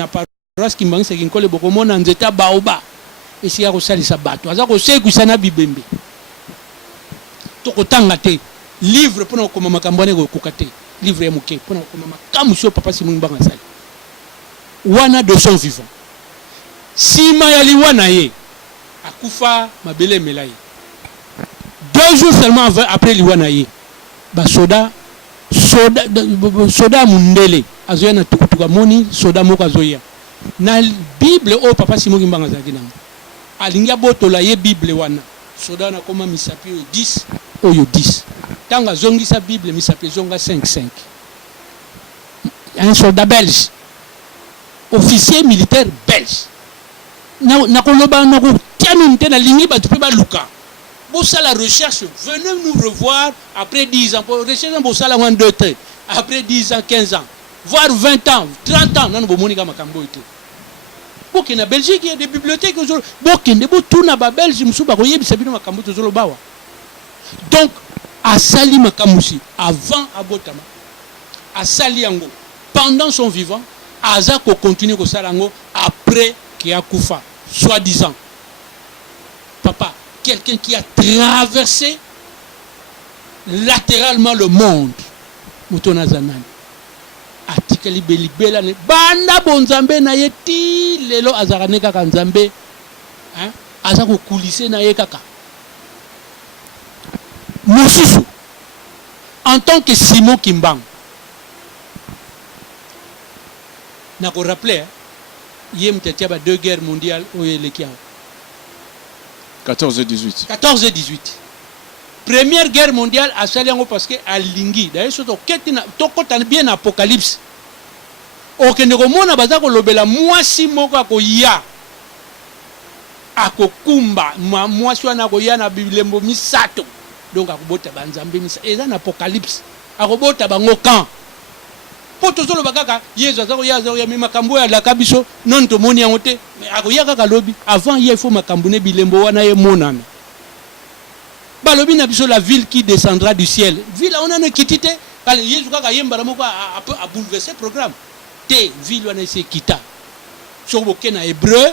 na paroisse Kimbangisa Kinkole bokomona nzeta baoba esika kosalisa bato aza kosekisa na bibembe tokotanga te livre pona kokoma makambo ane kokoka te livre ya moke pona kokoma makambo sio papa Simon Mbanga sali wana de son vivant sima ya liwa na ye akufa mabele emela ye 2 jours seulement après liwa na ye basoda soda mundele azoya na tukutuka moni soda moko azoya na bible o papa Simon Mbanga azalaki nango alingi abotola ye bible wana soda na koma misapi oyo 10 oyo 10 tanga zongisa bible misapi zonga 5 un soldat belge officier militaire belge na koloba na ko tianu nte na lingi batu pe baluka bosa la recherche venez nous revoir après 10 ans pour recherche bosa la en 2 temps après 10 ans 15 ans voire 20 ans 30 ans nan bomoni kama kambo ite boke na Belgique il y a des bibliothèques boke ndebo tuna ba Belge musuba ko yebisa bino makambo tozolo bawa donc asali makamusi avant abotama asali yango pendant son vivant aza ko continuer ko salango après qui a koufa soi-disant papa quelqu'un qui a traversé latéralement le monde mutona zanani atikali belibela ne banda bonzambe na ye ti lelo azarane kaka nzambe hein aza ko kulise na ye kaka mosusu en tant que Simon Kimbang na ko rappeler yem tetia ba 2 guerres mondiales oyeleki 14 et 18. 14 et 18. Première guerre mondiale a sali yango parce que alingi d'ailleurs soto ketina tokota bien apocalypse okende komona baza kolobela mwasi moko akoya akokumba mwasi wana akoya na bilembo misato donc akobota banzambe misato eza na apocalypse akobota bango kan po tozolo bakaka yezu aza koya makambo ya la kabiso non to moni yango te mais akoya kaka lobi avant il faut makambo ne bilembo wana ye monana balobi na biso la ville qui descendra du ciel ville on a ne kitite kale yezu kaka yembara moko a bouleverser programme te ville wana se kita so boke na hébreu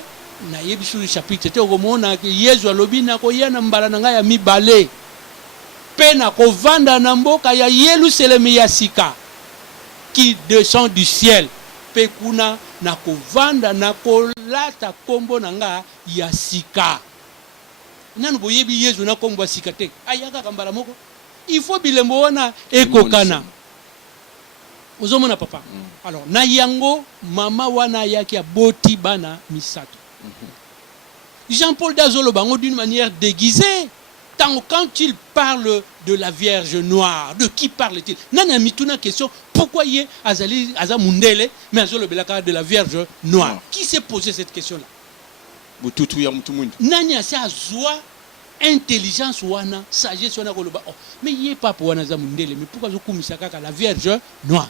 na yebisu chapitre te okomona ke yezu alobi na koya na mbala na ngai ya mibale pe na kovanda na mboka ya Yerusalem ya sika qui descend du ciel pe kuna na kovanda na kolata kombo na nga ya sika nanu boyebi yezu na kombo ya sika te ayaka kambala moko il faut bilembo wana ekokana ozomona papa alors na yango mama wana yaki aboti bana misato Jean-Paul Dazolo bango d'une manière déguisée quand il parle de la Vierge noire, de qui parle-t-il? Nana mituna question, pourquoi y est Azali Azamundele, mais Azolo Belaka de la Vierge noire? Non. Qui s'est posé cette question-là? Nani a sa joie, intelligence wana, sagesse wana koloba. Oh, mais y est pas pour wana Azamundele, mais pourquoi vous kumisaka la Vierge noire?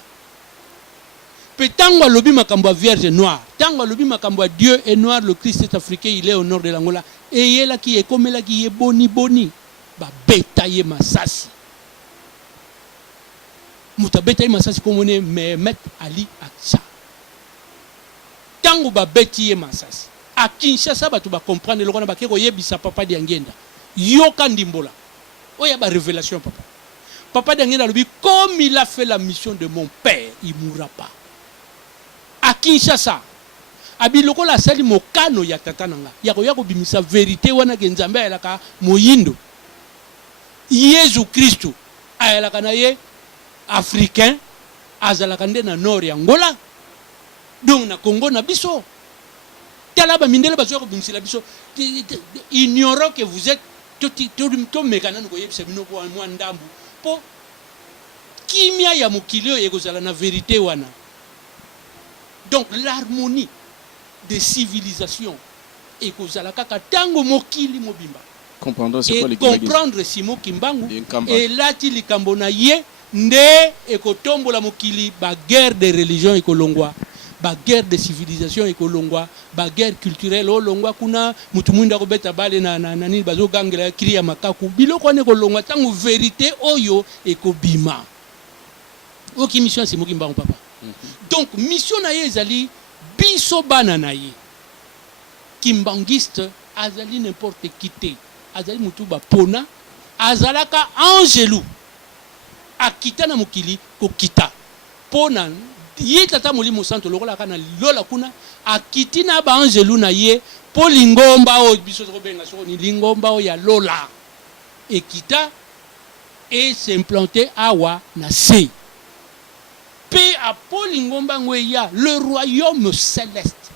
Tango lobi makambo Vierge noire, tango lobi makambo Dieu est noir, le Christ est africain, il est au nord de l'Angola. Et il est là qui est comme là qui est boni ba betaye masasi muta betaye masasi comme on est Mehmet Ali Acha tango ba betiye masasi a Kinshasa ba tu ba comprendre le kona ba keko yebisa papa diangenda yoka ndimbola oya ba révélation papa diangenda lobi comme il a fait la mission de mon père il mourra pas à Kinshasa abiloko la sali mokano ya tata nanga yako bimisa vérité wana ke nzambe ayelaka moyindo Yesu Kristo ayelaka na ye africain azalaka nde na nord ya Angola donc na Congo na biso tala ba mindele bazo ko bimisila biso ignorant que vous êtes tout mekana ko yebisa bino ko mwa ndambu po kimia ya mokilio ekozala na vérité wana donc l'harmonie des civilisations et kozalaka katango mokili mobimba comprendre c'est quoi comprendre Simon Kimbangu et là ti likambo na ye nde ekotombola mokili ba guerre de religion ekolongwa ba guerre de civilisation ekolongwa ba guerre culturelle olongwa kuna mutu mwinda ko beta bale na nani bazo gangela kriya makaku biloko ne kolongwa tango vérité oyo ekobima oki mission Simon Kimbangu papa donc mission na ye ezali biso bana na ye kimbangiste azali n'importe qui te azali mutu bapona azalaka angelu akita na mokili kokita pona ye tata molimo santo lokolaka na lola kuna akiti na baangelu na ye po lingomba oyo biso tokobenga soko ni lingomba oyo ya lola ekita et s'implanter awa na se pe apo lingomba ngo ya le royaume céleste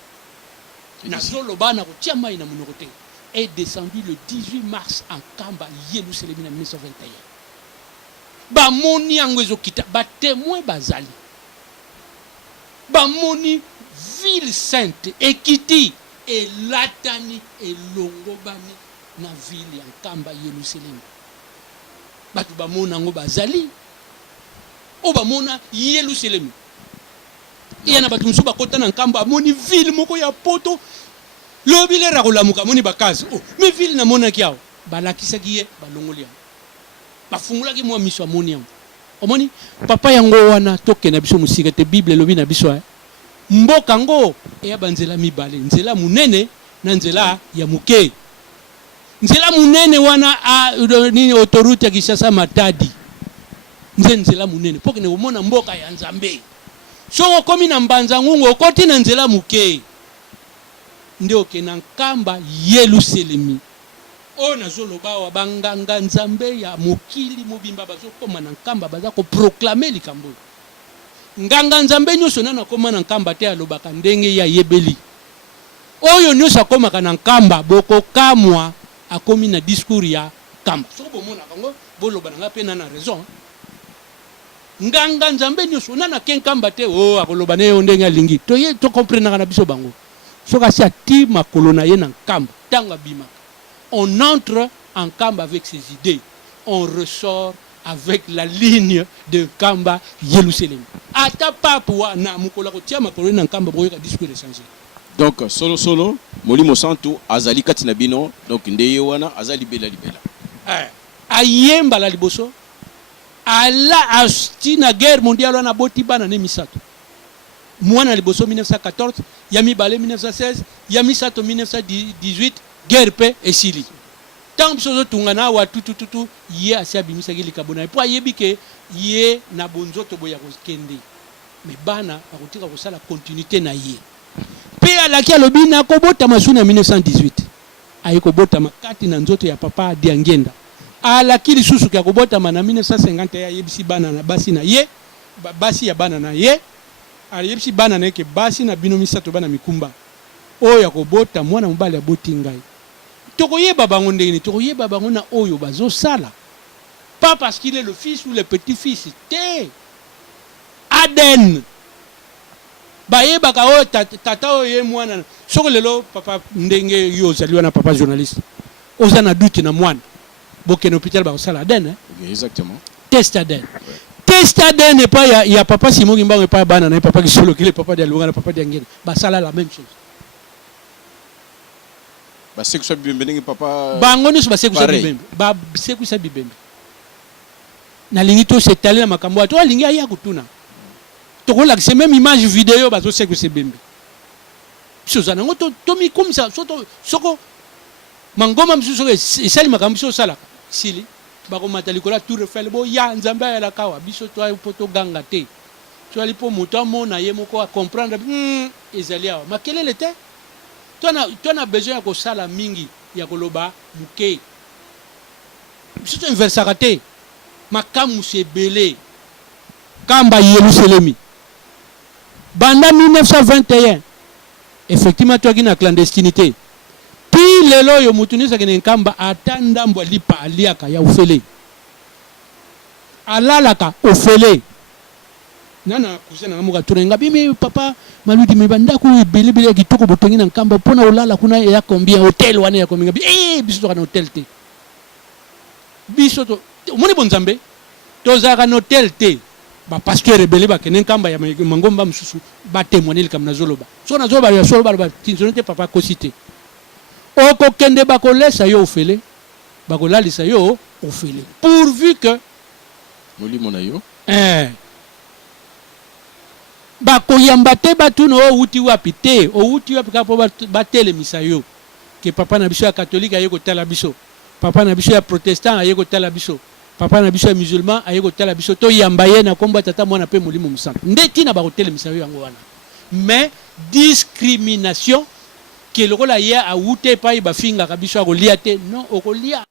nazoloba na kotia mai na monoko te est descendu le 18 mars en Kamba Yerusalem en 1921 bamoni yango ezokita batémoin bazali bamoni ville sainte ekiti elatani elongobani na ville ya Kamba Yerusalem bato bamona yango bazali o bamona Yerusalem yana bato mosusu bakota na Nkamba amoni ville moko ya poto lobi le rakolamuka amoni bakazi me ville namonaki awo balakisaki ye balongoli yango bafungulaki mwa miso amoni yango omoni papa yango wana tokende biso mosika te bible elobi na biso mboka ngo eya banzela mibale nzela munene na nzela ya muke nzela munene wana nini autoroute ya Kinshasa Matadi nzela munene pokene omona mboka ya Nzambe soko komi na mbanza ngungu okoti na nzela muke nde okena Nkamba Yerusalemi o nazoloba wa banganga Nzambe ya mokili mobimba bazokoma na Nkamba baza ko proclamer likambo nganga Nzambe nyonso nana koma na Nkamba te alobaka ndenge ya yebeli oyo nyonso akomaka na Nkamba bokokamwa akomi na discours ya Nkamba soko bomona kango boloba nanga pe na raison nganga Nzambe nyonso nana ke Nkamba te akoloba ne ndenge alingi to comprendre na biso bango soka si ati makolo na ye na Nkamba tanga bima on entre en Nkamba avec ses idées on ressort avec la ligne de Nkamba Yerusalem ata papua na mukola kotia makolo na Nkamba boyoka discours de changer donc solo molimo santo azali kati na bino donc ndeye wana azali bela ayemba la liboso ala astina guerre mondiale wana boti bana ne misato mwana liboso 1914 ya mibale 1916 ya misato 1918 guerre pe esili tant biso tungana wa tutututu ye asia bimisaki likabona po ayebi ke ye na bonzoto boya kokende me bana bakotika kosala continuité na ye pe alaki alobi na kobota masuna ya 1918 ayi kobota makati na nzoto ya papa Diangenda alaki lisusu ya kobota na 1950 ya yebisi bana na basi na ye basi ya bana na ye ayebisi bana na ke basi na bino misato bana mikumba oyo akobota mwana mobali aboti ngai tokoyeba bango ndenge tokoyeba bango na oyo bazosala pas parce qu'il est le fils ou le petit-fils te Aden bayebaka oyo tata oyo ye mwana soko lelo papa ndenge yo ozali wana papa journaliste oza na doute na mwana bokene hôpital bakosala Aden exactement test Aden test Aden et pas il y a papa Simon Kimbango et pas bana na papa Kisolo qui le papa de Luanga papa de Ngena basala la même chose ba seku sa bibembe papa bango nyonso ba seku sa bibembe ba seku sa bibembe na lingi to s'étaler na makambo to lingi aya kutuna to ko la c'est même image vidéo ba zo seku sa bibembe biso na ngo to mi comme ça soko mangoma msusu esali makambo so sala sili bako matalikola tour Eiffel bo ya Nzambe ya la kawa biso to ay poto ganga te to ali po moto amona ye moko a comprendre ezali awa makelele te to na besoin ya kosala mingi ya koloba muke biso to inversaka te makamu sebele Kamba Yerusalemi banda 1921 effectivement to akina clandestinité pi lelo yo mutunisa kene Nkamba ata ndambo lipa aliaka ya ufele alalaka ufele nana kusena ngamuka turenga bimi papa maludi mibanda ku bilibili kitoko botongi na Nkamba pona olala kuna ya combien hotel wana ya combien biso kana hotel te biso to moni bonzambe to zaka no hotel te ba pasteur rebele ba kene Nkamba ya mangomba msusu ba témoigner comme na zoloba so na zoloba ya zoloba ba tinzonete papa kosite oko kende bakolesa yo ofele bakolalisa yo ofele pourvu que molimo na yo bakoyamba te batuna outi wapi te outi wapi kapo batelemisa yo ke papa na biso ya catholique aye kotala biso, papa na biso ya protestant aye kotala biso, papa na biso ya musulman aye kotala biso, to yamba ye na kombo tata mwana pe molimo musantu nde tina bakotelemisa yo yango wana. Mais discrimination ke lokola ye awute epai bafingaka biso akolia te, non, okolia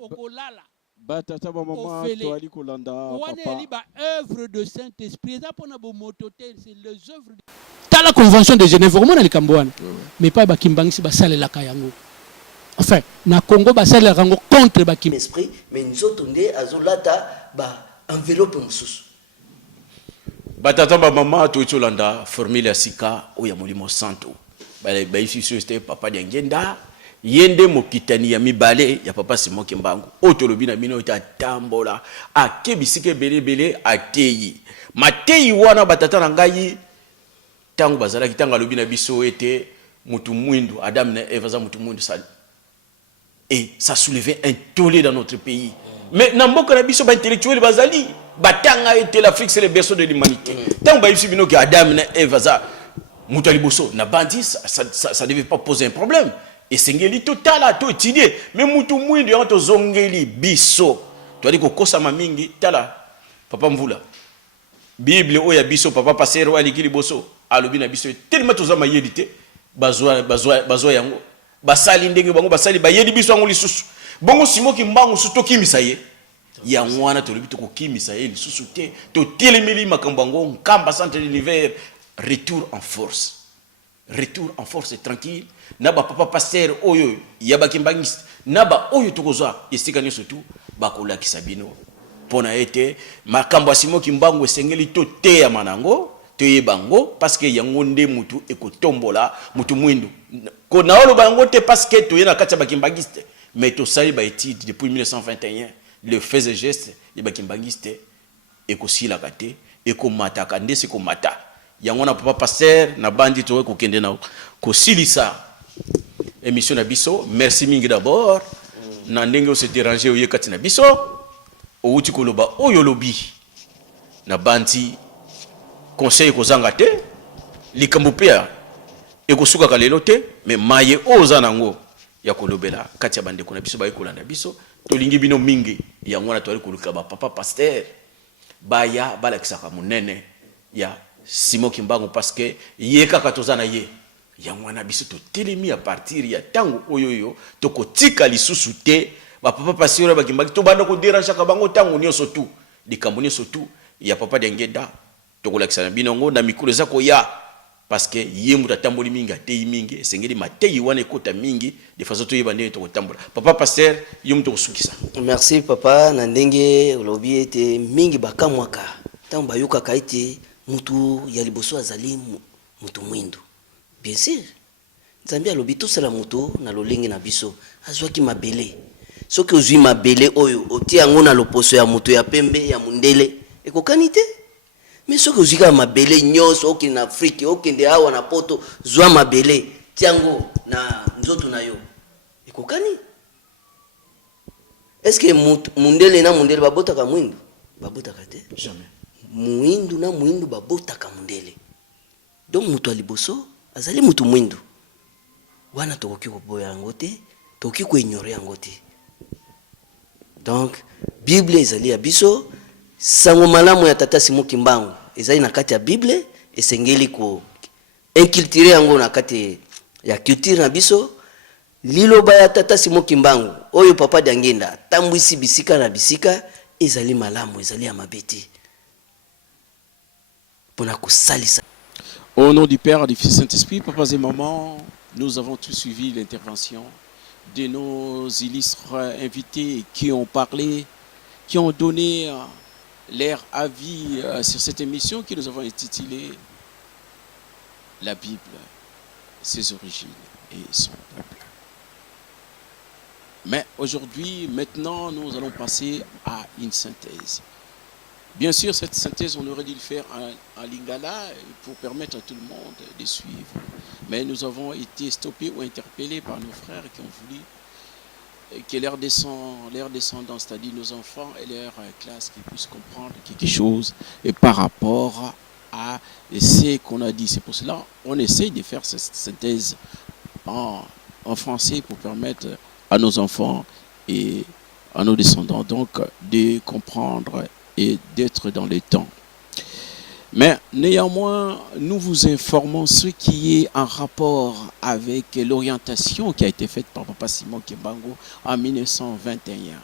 okolala batata bamama toali kolanda papa ba œuvre de Saint-Esprit eza pona bomoto te, c'est les œuvres tala convention de Genève komona likambo wana mais pas bakimbangisi basalelaka yango. Enfin na Congo basalelaka yango contre esprit mais nzoto nde azolata ba enveloppe mosusu. Batata bamama toali kolanda formule ya sika oya molimo santo baisi société papa Diangenda yende mokitani ya mibale ya papa Simon Kimbangu otolobi na bino ta tambola akebisike belebele ateyi mateyi wana batata na ngai tangu bazala kitanga lobi na biso ete mutu mwindu Adam na Eva za mutu mwindu sali et ça soulevait un tollé dans notre pays. Mais na mboka na biso ba intellectuel bazali batanga ete l'Afrique c'est le berceau de l'humanité. Tangu ba biso bino ki Adam na Eva za mutu liboso na bandi ça devait pas poser un problème. Et sengeli total à tout étudier mais mutu mwindu ya to zongeli biso to ali kokosa mamingi tala papa mvula Bible oya biso papa passer wa likili boso alobi na biso tellement tozama yedite bazwa yango basali ndenge bango basali bayedi biso yango lisusu bongo simoki mbangu su tokimisa ye ya mwana tolobi tokokimisa ye lisusu te to telemeli makambo yango nkamba centre de l'univers retour en force tranquille naba papa pasteur oyo yabaki mbangisi naba oyo tokozwa esika nyoso tu bakolakisa bino pona ete makambo asimo kimbangu esengeli to te ya manango to yebango parce que yango nde mutu ekotombola mutu mwindu ko naolo bango te parce que to yena kati bakimbangiste mais to sali ba étude depuis 1921 le fait et geste yebakimbangiste ekosila kate ekomataka ndese ko mata yango na papa pasteur na bandi to ko kende na ko silisa émission na biso. Merci mingi d'abord na ndenge o se déranger o yekati na biso o uti koloba oyo lobi na bandi conseil kozanga te likambo pea ekosuka kalelo te mais maye oza nango ya kolobela kati ya bande ko na biso ba ekolanda biso to lingi bino mingi yango na to ali koluka ba papa pasteur baya balakisaka munene ya Simon Kimbangu parce que yeka katozana ye yango na biso to telemi à partir ya tango oyoyo to kotika lisusu te ba papa pasteur ba Kimbangu to banda ko déranger ka bango tango nyoso tu likambo nyoso tu ya papa Diangenda to kolakisa na binongo na mikolo za ko ya parce que yemu tatamboli mingi ateyi mingi esengeli mateyi wana ekota mingi de façon to yebande to kotambola papa pasteur yemu to kosukisa. Merci papa na ndenge olobi ete mingi bakamwaka tango bayuka kaiti mutu ya liboso azali mutu mwindu. Bien sûr Nzambe alobi tosala mutu na lolenge na biso azwaki mabele soki ozwi mabele oyo otie yango na loposo ya mutu ya pembe ya mundele ekokani te. Mais soki ozwi ka mabele nyonso okende na Afrique okende awa na poto zwa mabele tiango na nzoto na yo ekokani. Est-ce que mundele na mundele babotaka mwindu? Babotaka te. Jamais. Mwindu na mwindu babotaka mundele. Donc mutu aliboso azali mutu mwindu. Wana tokoki koboya yango te, tokoki ko ignorer yango te. Donc Bible ezali ya biso sango malamu ya tata Simon Kimbangu ezali na kati ya Bible esengeli ko inculturer yango na kati ya culture na biso. Liloba ya tata Simon Kimbangu oyo papa Diangenda tambwisi bisika na bisika ezali malamu ezali ya mabeti pona ko salisa. Au nom du Père, du Fils et Saint-Esprit, papas et mamans, nous avons tous suivi l'intervention de nos illustres invités qui ont parlé, qui ont donné leur avis sur cette émission que nous avons intitulée La Bible, ses origines et son peuple. Mais aujourd'hui, maintenant, nous allons passer à une synthèse. Bien sûr, cette synthèse, on aurait dû le faire en lingala pour permettre à tout le monde de suivre. Mais nous avons été stoppés ou interpellés par nos frères qui ont voulu que leurs descendants, c'est-à-dire nos enfants et leur classe, qui puissent comprendre quelque chose et par rapport à ce qu'on a dit. C'est pour cela qu'on essaie de faire cette synthèse en français pour permettre à nos enfants et à nos descendants donc de comprendre et d'être dans les temps. Mais néanmoins, nous vous informons ce qui est en rapport avec l'orientation qui a été faite par Papa Simon Kimbangu en 1921.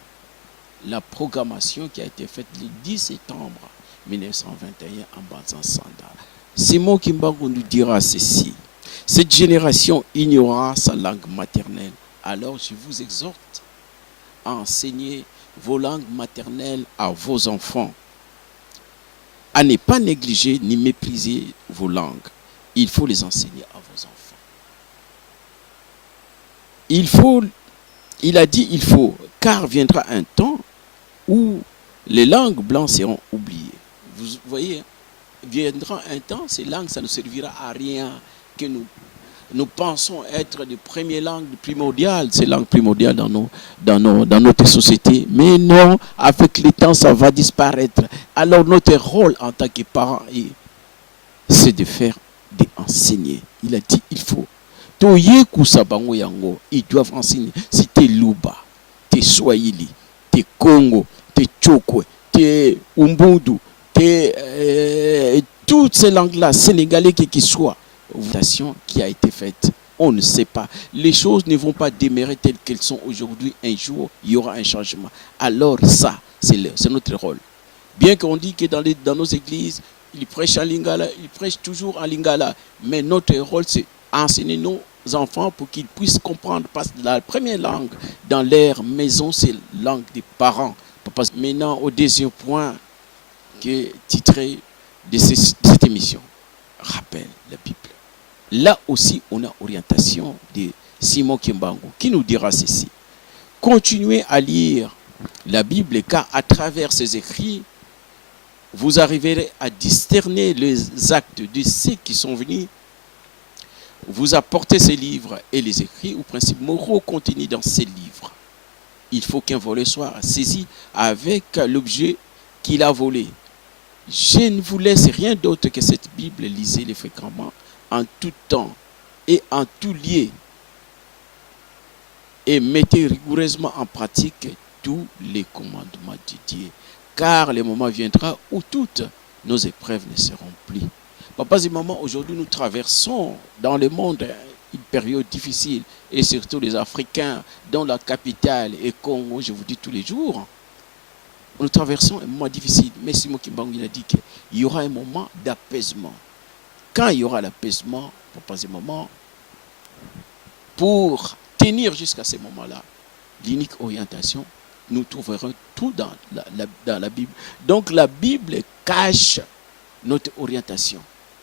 La programmation qui a été faite le 10 septembre 1921 en Banzan-Sanda. Simon Kimbangu nous dira ceci. Cette génération ignorera sa langue maternelle. Alors je vous exhorte à enseigner vos langues maternelles à vos enfants, à ne pas négliger ni mépriser vos langues. Il faut les enseigner à vos enfants. Il a dit il faut, car viendra un temps où les langues blanches seront oubliées. Vous voyez, viendra un temps, ces langues, ça ne servira à rien que nous pensons être les premières langues primordiales, ces langues primordiales dans notre société. Mais non, avec le temps, ça va disparaître. Alors notre rôle en tant que parents, c'est de faire, d'enseigner. Il a dit, il faut. Ils doivent enseigner. Si tu es Luba, tu es Swahili, tu es Congo, tu es Chokwe, tu es Umbundu, tu es toutes ces langues-là, sénégalais qui soient. Votation qui a été faite, on ne sait pas. Les choses ne vont pas demeurer telles qu'elles sont aujourd'hui. Un jour, il y aura un changement. Alors ça, c'est notre rôle. Bien qu'on dit que dans nos églises, ils prêchent en lingala, ils prêchent toujours en lingala. Mais notre rôle, c'est enseigner nos enfants pour qu'ils puissent comprendre. Parce que la première langue dans leur maison, c'est la langue des parents. Maintenant, au deuxième point qui est titré de cette émission, rappel la Bible. Là aussi, on a orientation de Simon Kimbangu qui nous dira ceci. Continuez à lire la Bible car à travers ses écrits, vous arriverez à discerner les actes de ceux qui sont venus vous apporter ces livres et les écrits ou principes moraux contenus dans ces livres. Il faut qu'un voleur soit saisi avec l'objet qu'il a volé. Je ne vous laisse rien d'autre que cette Bible, lisez-les fréquemment, en tout temps et en tout lieu, et mettez rigoureusement en pratique tous les commandements de Dieu, car le moment viendra où toutes nos épreuves ne seront plus. Papas et mamans, aujourd'hui nous traversons dans le monde une période difficile, et surtout les Africains dans la capitale et Congo, je vous dis tous les jours, nous traversons un moment difficile. Mais Simon Kimbangu a dit qu'il y aura un moment d'apaisement. Quand il y aura l'apaisement, papas et mamans, pour tenir jusqu'à ce moment-là, l'unique orientation, nous trouverons tout dans la Bible. Donc la Bible cache notre orientation.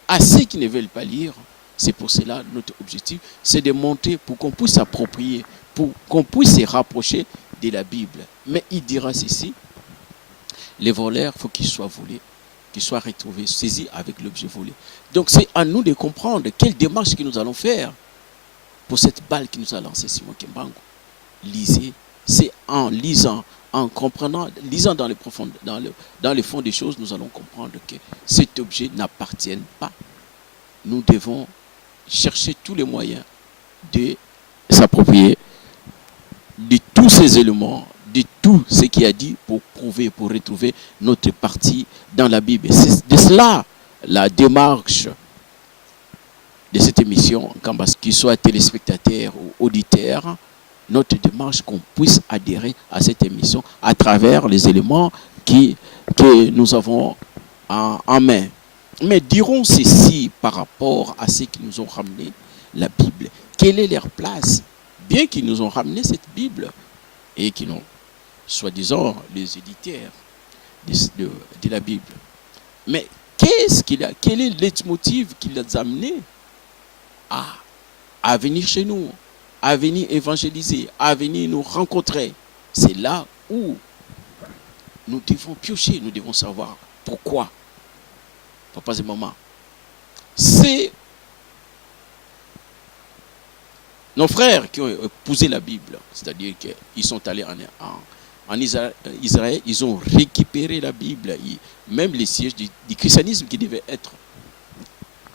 À ceux qui ne veulent pas lire, c'est pour cela notre objectif, c'est de montrer pour qu'on puisse s'approprier, pour qu'on puisse se rapprocher de la Bible. Mais il dira ceci, les voleurs, il faut qu'ils soient volés, qu'ils soient retrouvés, saisis avec l'objet volé. Donc c'est à nous de comprendre quelle démarche que nous allons faire pour cette balle qui nous a lancé Simon Kimbangu. Lisez, c'est en lisant, en comprenant, lisant dans le fond des choses, nous allons comprendre que cet objet n'appartient pas. Nous devons chercher tous les moyens de s'approprier de tous ces éléments, de tout ce qu'il a dit pour prouver, pour retrouver notre partie dans la Bible. C'est de cela la démarche de cette émission, qu'ils soient téléspectateurs ou auditeurs, notre démarche qu'on puisse adhérer à cette émission à travers les éléments que nous avons en main. Mais dirons ceci par rapport à ceux qui nous ont ramené la Bible. Quelle est leur place? Bien qu'ils nous ont ramené cette Bible et qui n'ont, soi-disant, les éditeurs de la Bible. Mais quel est le leitmotiv qui les a amenés à venir chez nous, à venir évangéliser, à venir nous rencontrer? C'est là où nous devons piocher, nous devons savoir pourquoi. Papas et mamans, c'est nos frères qui ont épousé la Bible, c'est-à-dire qu'ils sont allés en Israël, ils ont récupéré la Bible, même les sièges du christianisme qui devaient être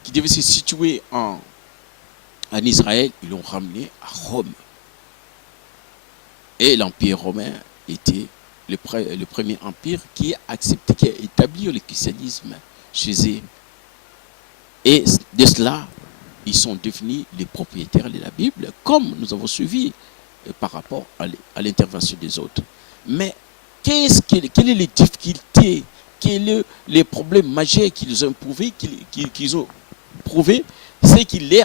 qui devait se situer en Israël, ils l'ont ramené à Rome. Et l'Empire romain était le premier empire qui a accepté, qui a établi le christianisme chez eux. Et de cela, ils sont devenus les propriétaires de la Bible, comme nous avons suivi par rapport à l'intervention des autres. Mais quelles sont les difficultés, quels sont les problèmes majeurs qu'ils ont éprouvés, c'est qu'ils les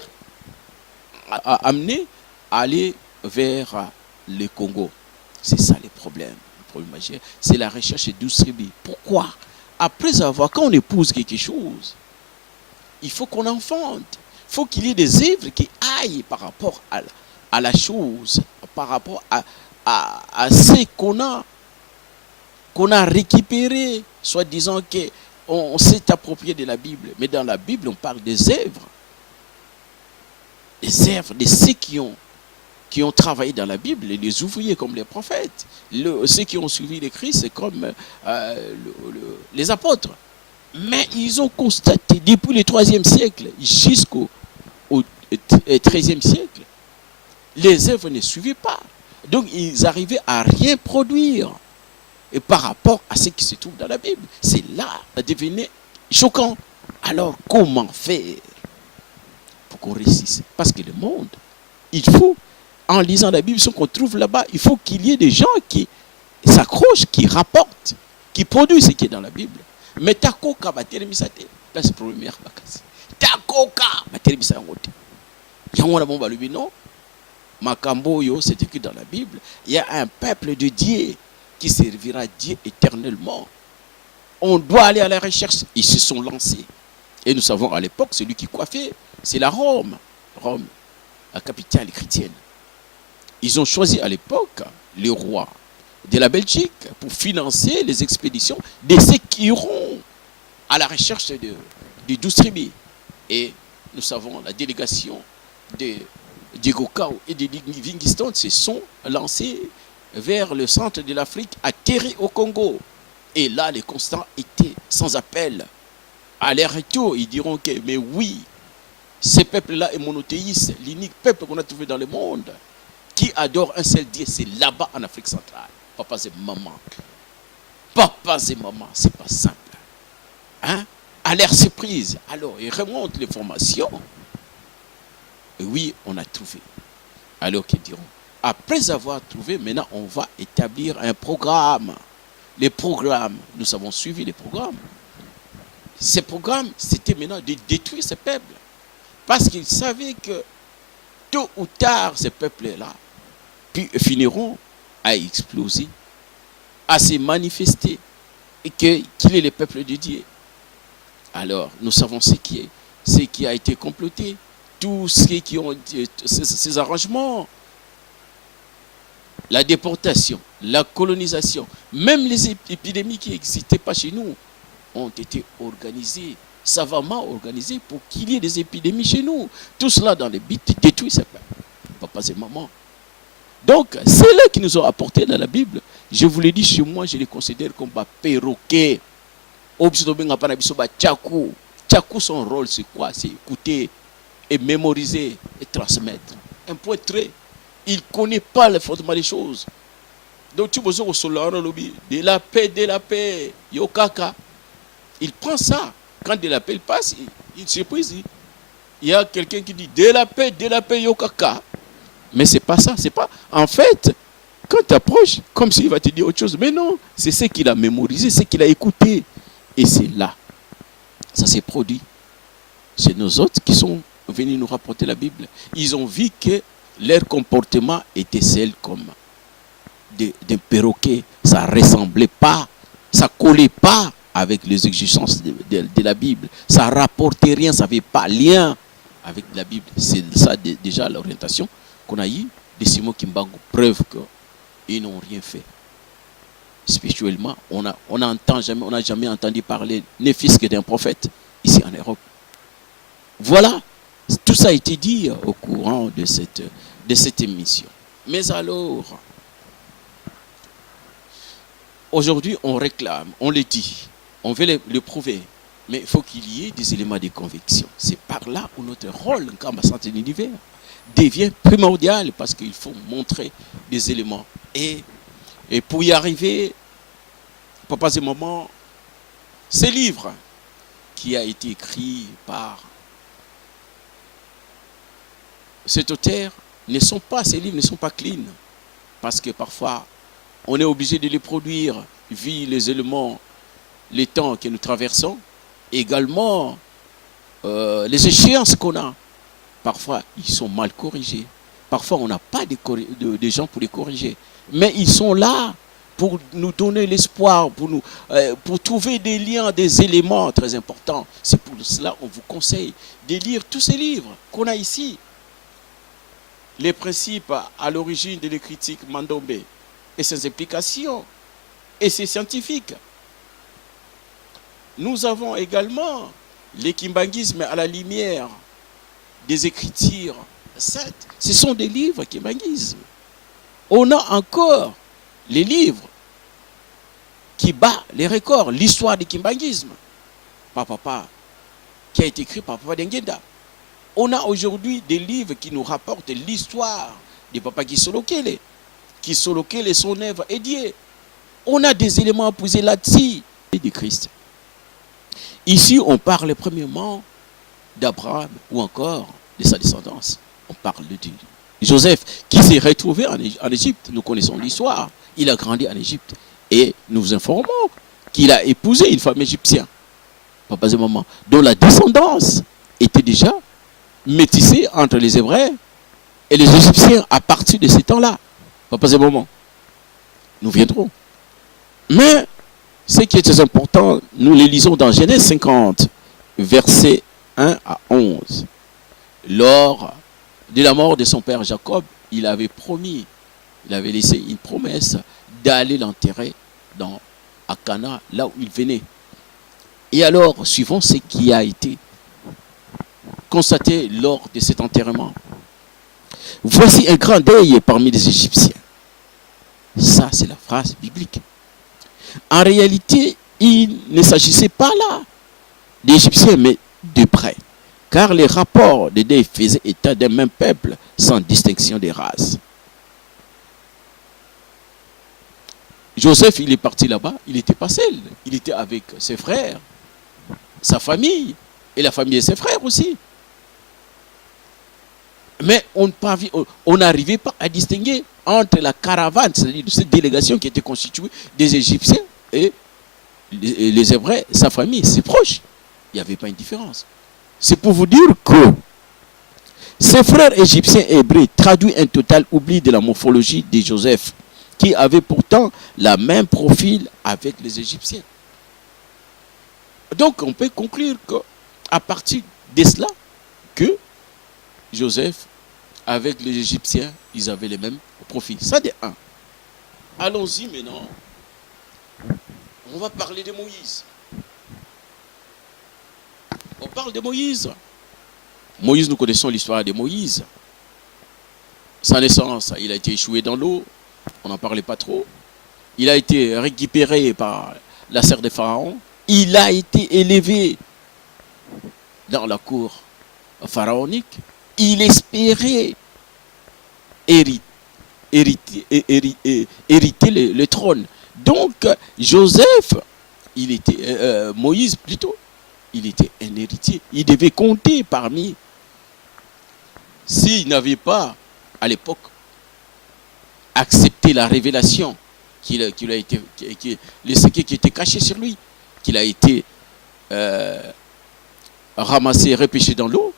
a amenés à aller vers le Congo. C'est ça le problème majeur. C'est la recherche d'Oustribi. Pourquoi? Après avoir, quand on épouse quelque chose, il faut qu'on enfante. Il faut qu'il y ait des œuvres qui aillent par rapport à la chose, par rapport à ce qu'on a récupéré, soit disant qu'on s'est approprié de la Bible. Mais dans la Bible, on parle des œuvres. Des œuvres de ceux qui ont travaillé dans la Bible, les ouvriers comme les prophètes, ceux qui ont suivi le Christ comme les apôtres. Mais ils ont constaté, depuis le 3e siècle jusqu'au 13e siècle, les œuvres ne suivaient pas. Donc ils arrivaient à rien produire. Et par rapport à ce qui se trouve dans la Bible, c'est là, ça devenait choquant. Alors comment faire pour qu'on réussisse? Parce que le monde, il faut, en lisant la Bible, ce qu'on trouve là-bas, il faut qu'il y ait des gens qui s'accrochent, qui rapportent, qui produisent ce qui est dans la Bible. Mais takoka bateremisate, là c'est le premier bakasi. Takoka bateremisate ngote. Yango na bomba lubino, makambo yo, c'est écrit dans la Bible. Il y a un peuple de Dieu qui servira Dieu éternellement. On doit aller à la recherche. Ils se sont lancés. Et nous savons à l'époque, celui qui coiffait, c'est la Rome. Rome, la capitale chrétienne. Ils ont choisi à l'époque le roi de la Belgique pour financer les expéditions de ceux qui iront à la recherche de 12 tribus. Et nous savons la délégation de Diego Cao et de Livingstone se sont lancés vers le centre de l'Afrique, atterri au Congo. Et là, les constants étaient sans appel. À leur retour, ils diront que, mais oui, ce peuple-là est monothéiste, l'unique peuple qu'on a trouvé dans le monde, qui adore un seul Dieu, c'est là-bas en Afrique centrale. Papas et maman. Papas et maman, c'est pas simple. Hein? À leur surprise, alors ils remontent les formations. Et oui, on a trouvé. Alors qu'ils diront, après avoir trouvé, maintenant on va établir un programme. Les programmes, nous avons suivi les programmes. Ces programmes, c'était maintenant de détruire ces peuples. Parce qu'ils savaient que tôt ou tard, ces peuples-là finiront à exploser, à se manifester, et qu'il est le peuple de Dieu. Alors, nous savons ce qui a été comploté, tous ceux qui ont ces arrangements, la déportation, la colonisation, même les épidémies qui n'existaient pas chez nous ont été organisées, savamment organisées pour qu'il y ait des épidémies chez nous. Tout cela dans le but de détruire ces peuples. Papa et maman. Donc, c'est là qui nous ont apporté dans la Bible. Je vous l'ai dit, chez moi, je les considère comme des perroquets. Tchakou, son rôle, c'est quoi? C'est écouter et mémoriser et transmettre. Un point très. Il ne connaît pas le fondement des choses. Donc, tu besoin de la paix, yokaka. Il prend ça. Quand de la paix il passe, il se prise. Il y a quelqu'un qui dit de la paix, yokaka. Mais c'est pas ça. C'est pas. En fait, quand tu approches, comme s'il va te dire autre chose. Mais non, c'est ce qu'il a mémorisé, ce qu'il a écouté. Et c'est là. Ça s'est produit. C'est nous autres qui sont venus nous rapporter la Bible. Ils ont vu que leur comportement était celle comme des perroquets. Ça ne ressemblait pas, ça ne collait pas avec les exigences de la Bible. Ça ne rapportait rien, ça n'avait pas lien avec la Bible. C'est ça déjà l'orientation qu'on a eue de Simon Kimbangu. Preuve qu'ils n'ont rien fait. Spirituellement, on n'a jamais entendu parler, ne fils que d'un prophète, ici en Europe. Voilà. Tout ça a été dit au courant de cette émission. Mais alors, aujourd'hui, on réclame, on le dit, on veut le prouver. Mais il faut qu'il y ait des éléments de conviction. C'est par là où notre rôle comme santé de l'univers devient primordial, parce qu'il faut montrer des éléments. Et pour y arriver, papa et maman, ces livres qui a été écrit par cet auteur ces livres ne sont pas clean, parce que parfois on est obligé de les produire vu les éléments, les temps que nous traversons, également les échéances qu'on a. Parfois ils sont mal corrigés, parfois on n'a pas de gens pour les corriger, mais ils sont là pour nous donner l'espoir, pour trouver des liens, des éléments très importants. C'est pour cela qu'on vous conseille de lire tous ces livres qu'on a ici. Les principes à l'origine de l'écritique Mandombe et ses implications et ses scientifiques. Nous avons également les kimbanguismes à la lumière des écritures saintes. Ce sont des livres kimbanguisme. On a encore les livres qui battent les records, l'histoire du kimbanguisme, qui a été écrit par Papa Dengenda. On a aujourd'hui des livres qui nous rapportent l'histoire de Papa Kisolokele. Kisolokele, son œuvre est dédiée. On a des éléments à poser là-dessus du Christ. Ici, on parle premièrement d'Abraham ou encore de sa descendance. On parle de Joseph qui s'est retrouvé en Égypte. Nous connaissons l'histoire. Il a grandi en Égypte. Et nous vous informons qu'il a épousé une femme égyptienne, papa et maman, dont la descendance était déjà métissée entre les Hébreux et les Égyptiens à partir de ce temps-là. Papa et maman, nous viendrons. Mais ce qui est très important, nous les lisons dans Genèse 50, versets 1 à 11. Lors de la mort de son père Jacob, il avait laissé une promesse d'aller l'enterrer à Cana, là où il venait. Et alors, suivant ce qui a été constaté lors de cet enterrement, voici un grand deuil parmi les Égyptiens. Ça, c'est la phrase biblique. En réalité, il ne s'agissait pas là d'Égyptiens, mais de près. Car les rapports de deuil faisaient état d'un même peuple sans distinction des races. Joseph, il est parti là-bas, il n'était pas seul. Il était avec ses frères, sa famille, et la famille de ses frères aussi. Mais on n'arrivait pas à distinguer entre la caravane, c'est-à-dire cette délégation qui était constituée des Égyptiens et les Hébreux, sa famille, ses proches. Il n'y avait pas une différence. C'est pour vous dire que ses frères égyptiens et hébreux traduisent un total oubli de la morphologie de Joseph, qui avait pourtant la même profil avec les Égyptiens. Donc on peut conclure qu'à partir de cela, que Joseph, avec les Égyptiens, ils avaient les mêmes profils. Ça de un. Allons-y maintenant. On va parler de Moïse. On parle de Moïse. Moïse, nous connaissons l'histoire de Moïse. Sa naissance, il a été échoué dans l'eau. On n'en parlait pas trop. Il a été récupéré par la sœur de Pharaon. Il a été élevé dans la cour pharaonique. Il espérait hériter le trône. Donc, Joseph, Moïse plutôt, il était un héritier. Il devait compter parmi, s'il n'avait pas, à l'époque, accepté la révélation ce qui était caché sur lui, qu'il a été ramassé, repêché dans l'eau,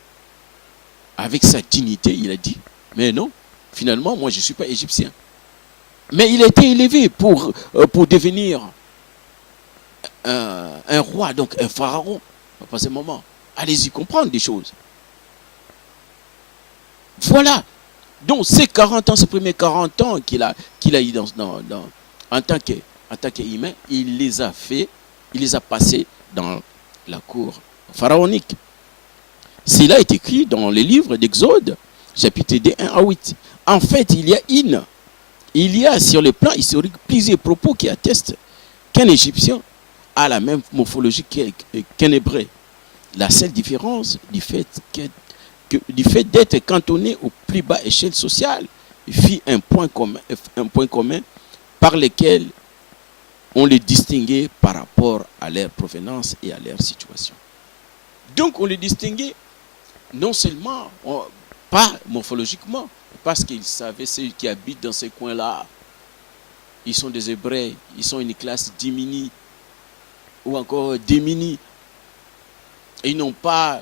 avec sa dignité, il a dit, mais non, finalement, moi je ne suis pas égyptien. Mais il a été élevé pour devenir un roi, donc un pharaon. À ce moment, allez-y comprendre des choses. Voilà. Donc ces 40 ans, ces premiers 40 ans qu'il a eu en tant qu'humain, il les a passés dans la cour pharaonique. Cela est écrit dans les livres d'Exode, chapitre 1 à 8. En fait, il y a sur le plan historique plusieurs propos qui attestent qu'un Égyptien a la même morphologie qu'un hébreu. La seule différence du fait d'être cantonné aux plus bas échelles sociales fit un point commun par lequel on les distinguait par rapport à leur provenance et à leur situation. Donc on les distinguait non seulement, pas morphologiquement, parce qu'ils savaient ceux qui habitent dans ces coins-là, ils sont des Hébreux, ils sont une classe diminuée ou encore démunie. Ils n'ont pas